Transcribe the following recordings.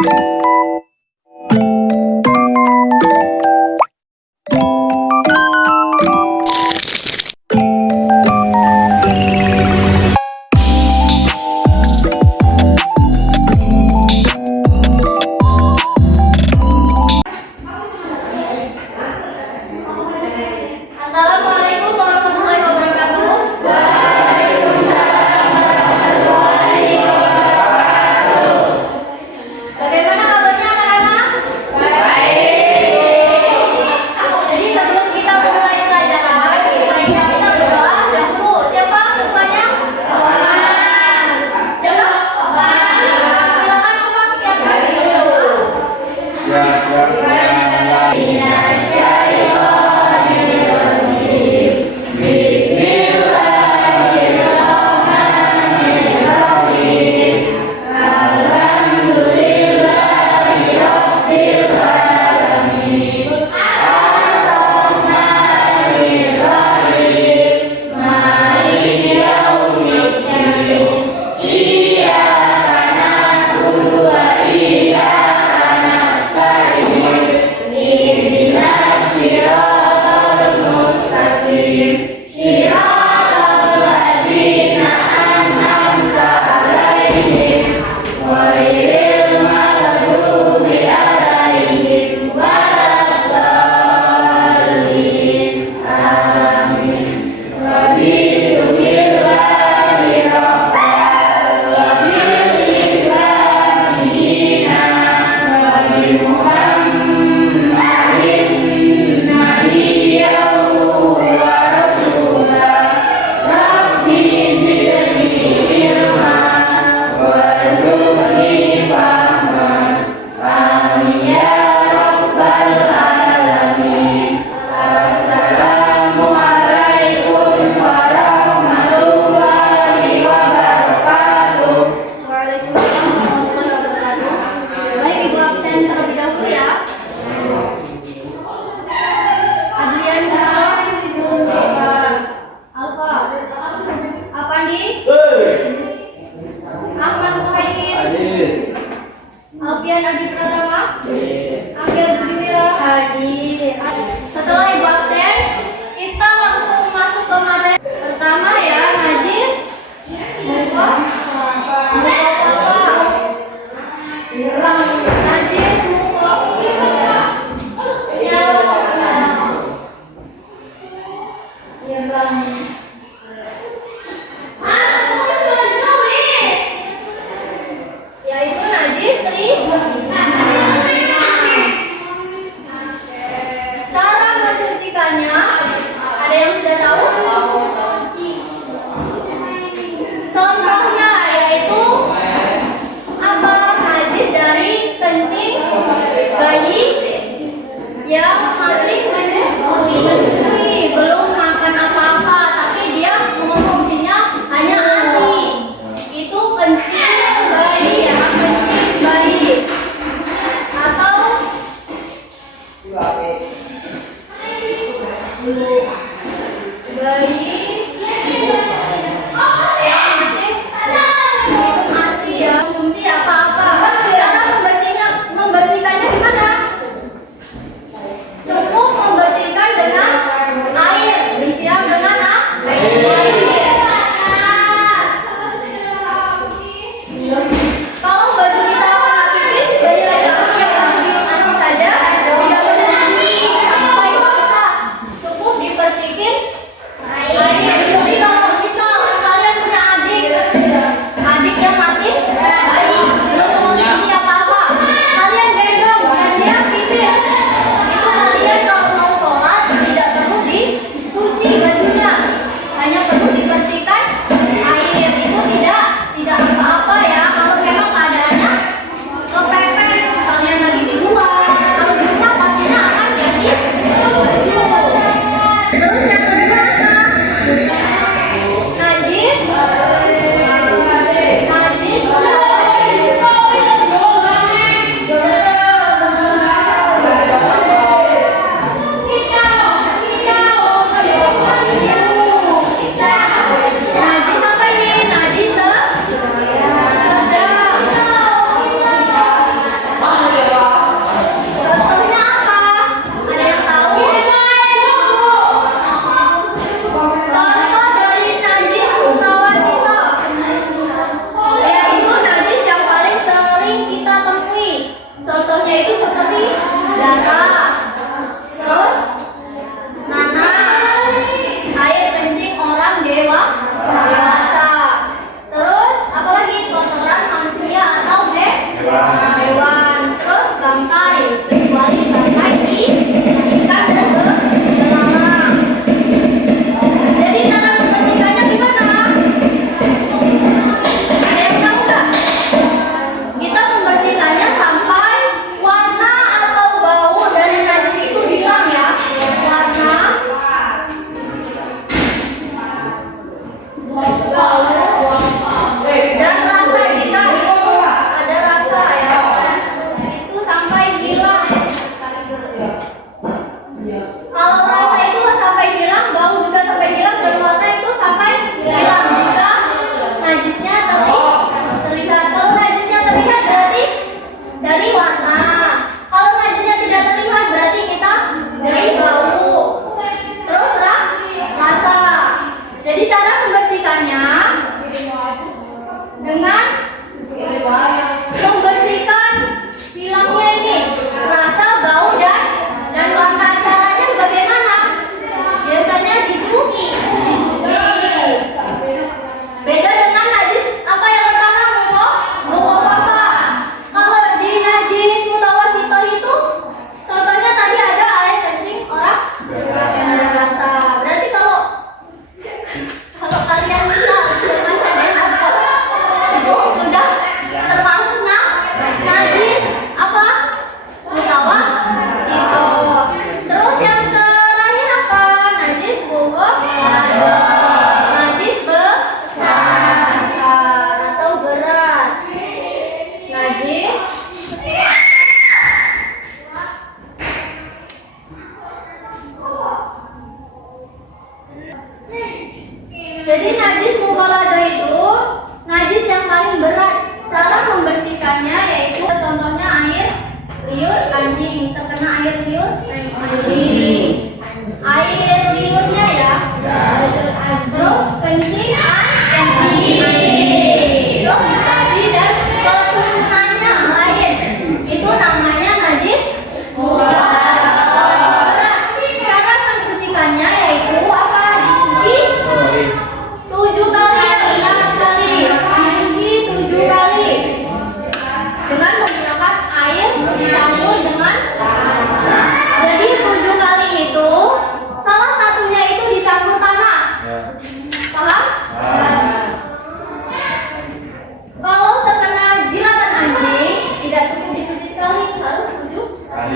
Assalamualaikum warahmatullahi wabarakatuh. Bagaimana kabarnya anak-anak? Baik. Jadi sebelum kita mulai pelajaran, baiknya kita berdoa dahulu. Siapa ketuanya? Opang. Siapa? Opang. Silakan Opang siapkan berdoa. Alfian Adi Pratama, Angel Budiwira hadir. Setelah ibu absen, kita langsung masuk ke materi pertama ya, najis. Muka, najis muka. Yaitu najis ringan.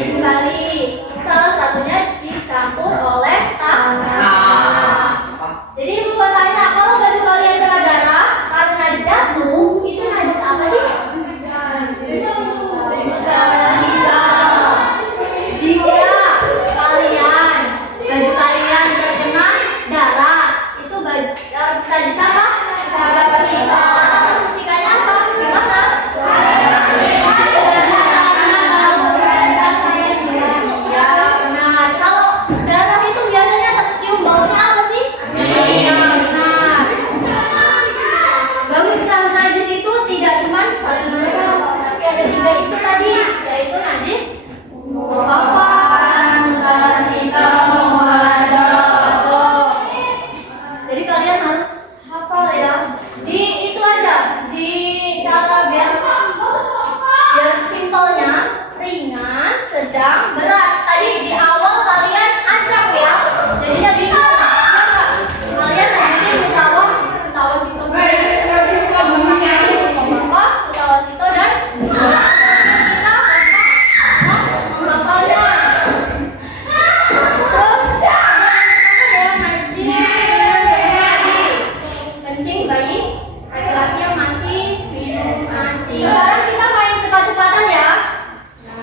7 kali. Salah satunya dicampur oleh tangan. Jadi ibu mau tanya, kalau baju kalian kena darah karena jatuh, itu najis apa sih? Jika kalian baju kalian terkena darah, itu najis apa? Mensucikannya apa? Gimana? Ya benar. Kalau darah itu biasanya tercium baunya apa sih? Ya benar. Baguslah, najis itu tidak cuma satu dua, tapi ada 3 itu tadi, yaitu najis mukhafaf, mutawassithah, mughalladzah. Jadi kalian harus hafal ya. Di itu aja, di cara biar simpelnya ringan, sedang, berat. Tadi di awal kalian acak ya. Jadinya bingung. Ya enggak? Kalian sendiri mutawassithah, mutawassithah dan kita menghafalnya. Terus ya najis kencing bayi laki-laki yang masih minum ASI. Sekarang kita main cepat-cepatan ya.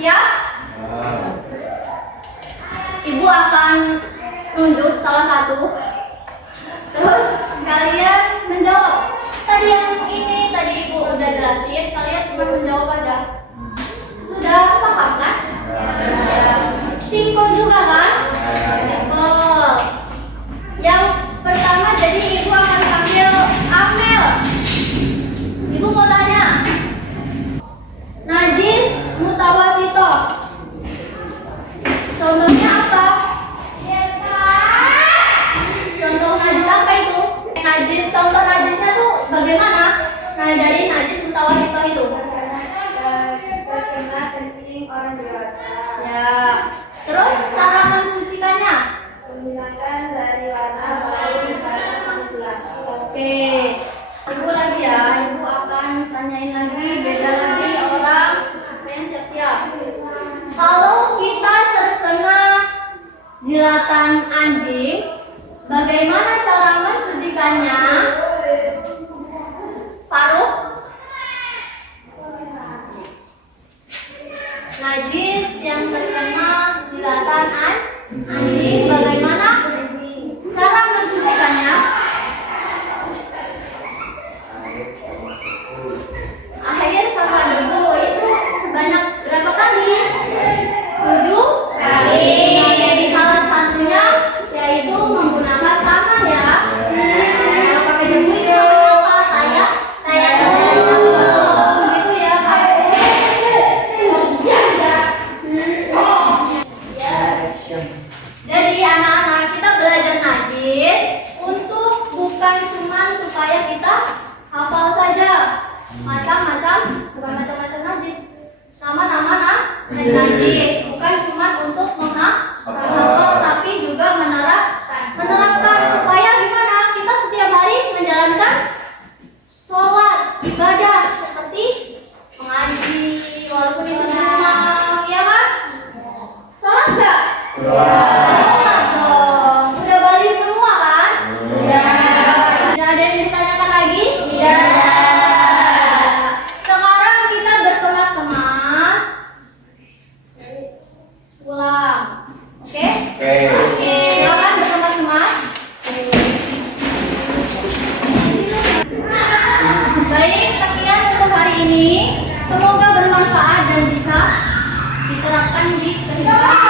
Siap? Ibu akan nunjuk salah satu. Terus kalian menjawab. Tadi yang ini tadi ibu udah jelasin, kalian cuma menjawab aja. Sudah paham kan? Simpel juga kan? Simpel. Yang pertama, jadi ibu akan panggil Amel. Ibu mau tanya, najis mutawassithah, contohnya apa? Contoh najis apa itu? Najis, contoh najisnya tuh bagaimana? Nah, dari najis mutawassithah itu Terkena kencing orang dewasa. ya. Terus cara mensucikannya? Menggunakan dari warna bau rasa sembulan. Oke, ibu lagi ya. Ibu akan tanyain lagi, beda lagi orang. Kalian siap-siap. Kalau kita terkena jilatan anjing, bagaimana cara mensucikannya? Faruq? Najis yang terkena jilatan anjing, bagaimana cara mensucikannya? Air sama debu itu sebanyak berapa kali? 7 kali. Jadi salah satunya yaitu menggunakan tangan ya. Pakai debu itu namanya apa? Tayamum. Gitu ya Pak. Jadi anak-anak, kita belajar najis untuk bukan cuma supaya kita hafal saja bukan macam-macam najis, nama-nama najis, bukan cuma untuk menghafal, tapi juga menerapkan supaya gimana kita setiap hari menjalankan sholat ibadah seperti mengaji walaupun di rumah, ya kan? Sholat nggak? Sholat dong. Udah balik semua kan? Udah. Tidak ada yang ditanyakan lagi? Iya. Sekarang kita berkemas-kemas pulang. Oke? Oke. Silakan berkemas-kemas. Baik, sekian untuk hari ini. Semoga bermanfaat dan bisa diterapkan di kehidupan.